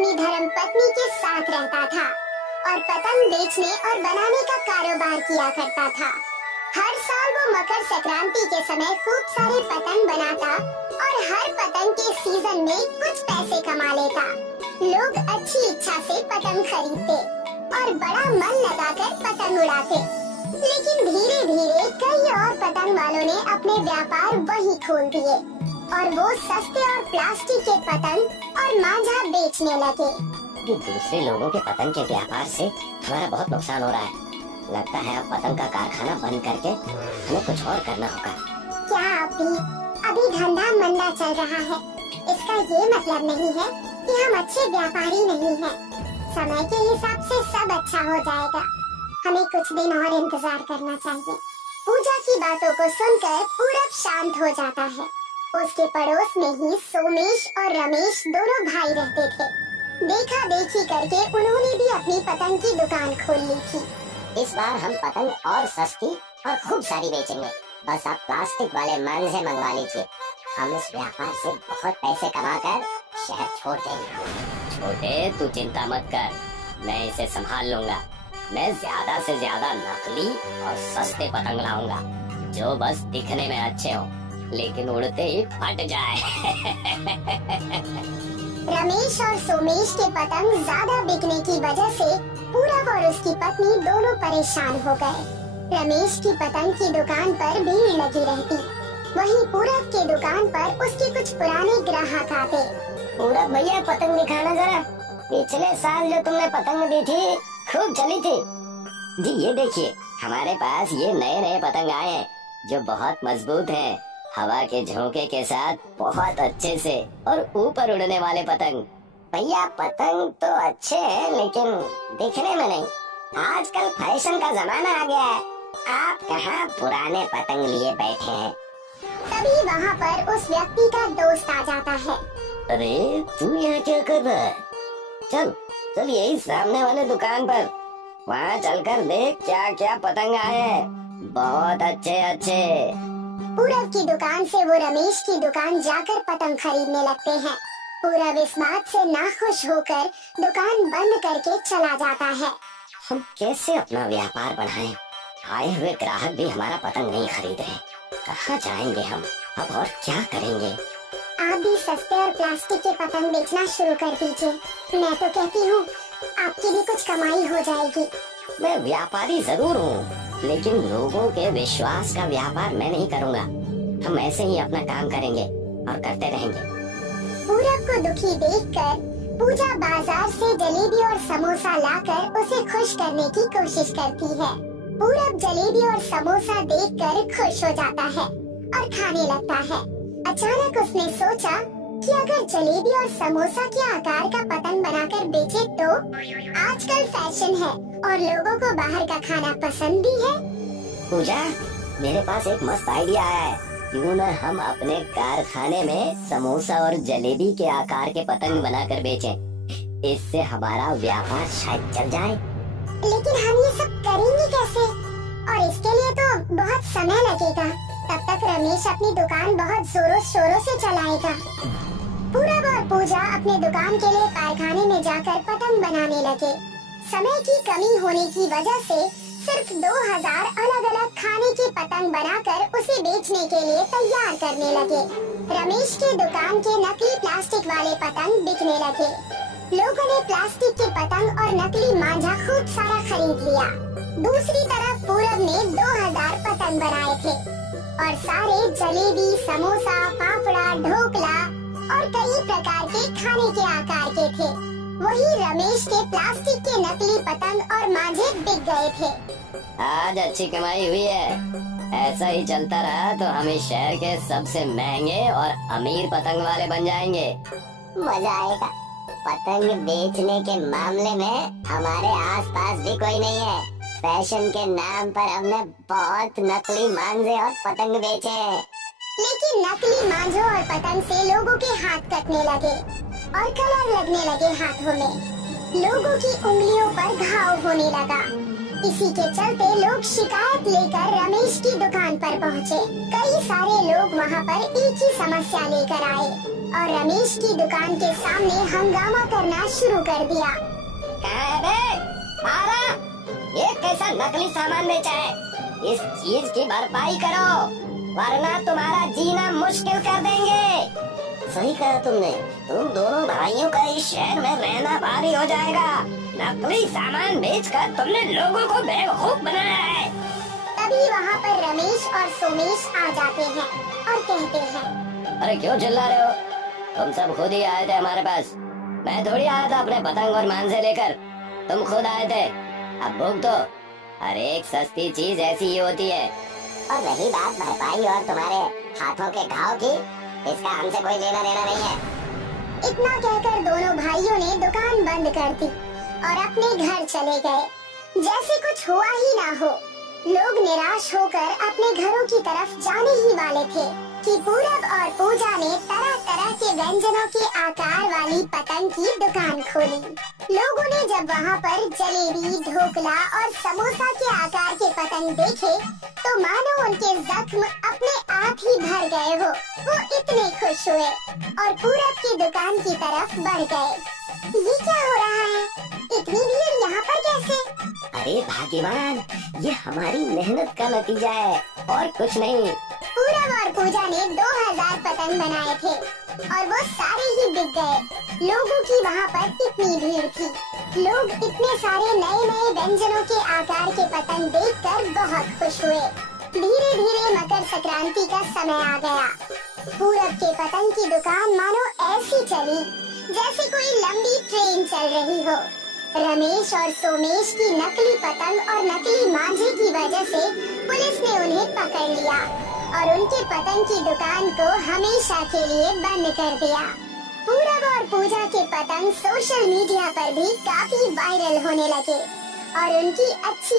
अपनी धर्मपत्नी के साथ रहता था और पतंग बेचने और बनाने का कारोबार किया करता था। हर साल वो मकर संक्रांति के समय खूब सारे पतंग बनाता और हर पतंग के सीजन में कुछ पैसे कमा लेता। लोग अच्छी इच्छा से पतंग खरीदते और बड़ा मन लगाकर पतंग उड़ाते, लेकिन धीरे धीरे कई और पतंग वालों ने अपने व्यापार वही खोल दिए और वो सस्ते और प्लास्टिक के पतंग और मांझा बेचने लगे। दूसरे लोगों के पतंग के व्यापार से हमारा बहुत नुकसान हो रहा है। लगता है अब पतंग का कारखाना बंद करके हमें कुछ और करना होगा। क्या अभी धंधा मंदा चल रहा है, इसका ये मतलब नहीं है कि हम अच्छे व्यापारी नहीं हैं। समय के हिसाब से सब अच्छा हो जाएगा, हमें कुछ दिन और इंतजार करना चाहिए। पूजा की बातों को सुनकर पूरब शांत हो जाता है। उसके पड़ोस में ही सोमेश और रमेश दोनों भाई रहते थे। देखा देखी करके उन्होंने भी अपनी पतंग की दुकान खोल ली थी। इस बार हम पतंग और सस्ती और खूब सारी बेचेंगे। बस आप प्लास्टिक वाले मांझे मंगवा लीजिए। हम इस व्यापार से बहुत पैसे कमाकर शहर छोड़ देंगे। छोटे, तू चिंता मत कर, मैं इसे संभाल लूंगा। मैं ज्यादा से ज्यादा नकली और सस्ते पतंग लाऊंगा जो बस दिखने में अच्छे हो लेकिन उड़ते ही फट जाए। रमेश और सोमेश के पतंग ज्यादा बिकने की वजह से पूरब और उसकी पत्नी दोनों परेशान हो गए। रमेश की पतंग की दुकान पर भीड़ लगी रहती, वहीं पूरब की दुकान पर उसके कुछ पुराने ग्राहक आते। पूरब भैया, पतंग दिखाना जरा। पिछले साल जो तुमने पतंग दी थी खूब चली थी। जी ये देखिए, हमारे पास ये नए नए पतंग आए हैं जो बहुत मजबूत हैं। हवा के झोंके के साथ बहुत अच्छे से और ऊपर उड़ने वाले पतंग। भैया पतंग तो अच्छे हैं लेकिन दिखने में नहीं। आजकल फैशन का जमाना आ गया है। आप कहाँ पुराने पतंग लिए बैठे हैं। तभी वहाँ पर उस व्यक्ति का दोस्त आ जाता है। अरे तू यहाँ क्या कर रहा है? चल चल यही सामने वाले दुकान पर, वहाँ चलकर देख क्या क्या पतंग आए हैं, बहुत अच्छे अच्छे। पूरब की दुकान से वो रमेश की दुकान जाकर पतंग खरीदने लगते हैं। पूरब इस बात से नाखुश होकर दुकान बंद करके चला जाता है। हम कैसे अपना व्यापार बढ़ाएं? आए हुए ग्राहक भी हमारा पतंग नहीं खरीद रहे। कहाँ जाएंगे हम अब और क्या करेंगे? आप भी सस्ते और प्लास्टिक के पतंग बेचना शुरू कर दीजिए। मैं तो कहती हूँ आपकी भी कुछ कमाई हो जाएगी। मैं व्यापारी जरूर हूँ लेकिन लोगों के विश्वास का व्यापार मैं नहीं करूँगा। हम ऐसे ही अपना काम करेंगे और करते रहेंगे। पूरब को दुखी देखकर पूजा बाजार से जलेबी और समोसा लाकर उसे खुश करने की कोशिश करती है। पूरब जलेबी और समोसा देखकर खुश हो जाता है और खाने लगता है। अचानक उसने सोचा कि अगर जलेबी और समोसा के आकार का पतंग बनाकर बेचे तो आजकल फैशन है और लोगों को बाहर का खाना पसंद भी है। पूजा, मेरे पास एक मस्त आइडिया आया है। क्यों न हम अपने कारखाने में समोसा और जलेबी के आकार के पतंग बनाकर बेचें। इससे हमारा व्यापार शायद चल जाए। लेकिन हम ये सब करेंगे कैसे? और इसके लिए तो बहुत समय लगेगा। तब तक रमेश अपनी दुकान बहुत जोरों शोरों से चलाएगा। पूरब और पूजा अपने दुकान के लिए कारखाने में जाकर पतंग बनाने लगे। समय की कमी होने की वजह से सिर्फ 2000 अलग अलग खाने के पतंग बनाकर उसे बेचने के लिए तैयार करने लगे। रमेश के दुकान के नकली प्लास्टिक वाले पतंग बिकने लगे। लोगों ने प्लास्टिक के पतंग और नकली मांझा खूब सारा खरीद लिया। दूसरी तरफ पूरब ने 2000 पतंग बनाए थे और सारे जलेबी, समोसा, फाफड़ा, ढोकला और कई प्रकार के खाने के आकार के थे। वही रमेश के प्लास्टिक के नकली पतंग और मांझे बिक गए थे। आज अच्छी कमाई हुई है। ऐसा ही चलता रहा तो हम इस शहर के सबसे महंगे और अमीर पतंग वाले बन जाएंगे। मजा आएगा। पतंग बेचने के मामले में हमारे आसपास भी कोई नहीं है। फैशन के नाम पर हमने बहुत नकली मांझे और पतंग बेचे हैं। लेकिन नकली मांझों और पतंग से लोगों के हाथ कटने लगे और कलर लगने लगे हाथों में। लोगों की उंगलियों पर घाव होने लगा। इसी के चलते लोग शिकायत लेकर रमेश की दुकान पर पहुँचे। कई सारे लोग वहाँ पर एक ही समस्या लेकर आए। और रमेश की दुकान के सामने हंगामा करना शुरू कर दिया। कहाँ है बे? आरा, ये कैसा नकली सामान बेचा है? इस चीज की भरपाई करो, वरना तुम्हारा जीना मुश्किल कर देंगे। सही कहा तुमने, तुम दोनों भाइयों का इस शहर में रहना भारी हो जाएगा। नकली सामान बेचकर तुमने लोगों को बेवकूफ बनाया है। तभी वहाँ पर रमेश और सोमेश आ जाते हैं और कहते हैं, अरे क्यों चिल्ला रहे हो? तुम सब खुद ही आए थे हमारे पास, मैं थोड़ी आया था अपने पतंग और मांझे लेकर। तुम खुद आए थे, अब भुगतो। हर एक सस्ती चीज ऐसी ही होती है। और रही बात भरपाई और तुम्हारे हाथों के घाव की, इसका हमसे कोई लेना देना नहीं है। इतना कहकर दोनों भाइयों ने दुकान बंद कर दी और अपने घर चले गए जैसे कुछ हुआ ही ना हो। लोग निराश होकर अपने घरों की तरफ जाने ही वाले थे कि पूरब और पूजा ने तरह तरह के व्यंजनों के आकार वाली पतंग की दुकान खोली। लोगों ने जब वहाँ पर जलेबी, ढोकला और समोसा के आकार के पतंग देखे तो मानो उनके जख्म अपने आप ही भर गए हो। वो इतने खुश हुए और पूरब की दुकान की तरफ बढ़ गए। ये क्या हो रहा है? इतनी भीड़ यहाँ पर कैसे? अरे भाग्यवान, ये हमारी मेहनत का नतीजा है और कुछ नहीं। पूरब और पूजा ने 2000 पतंग बनाए थे और वो सारे ही बिक गए। लोगों की वहाँ पर इतनी भीड़ थी। लोग इतने सारे नए नए व्यंजनों के आकार के पतंग देखकर बहुत खुश हुए। धीरे धीरे मकर संक्रांति का समय आ गया। पूरब के पतंग की दुकान मानो ऐसी चली जैसे कोई लंबी ट्रेन चल रही हो। रमेश और सोमेश की नकली पतंग और नकली मांझे की वजह से पुलिस ने उन्हें पकड़ लिया और उनके पतंग की दुकान को हमेशा के लिए बंद कर दिया। पूरब और पूजा के पतंग सोशल मीडिया पर भी काफी वायरल होने लगे और उनकी अच्छी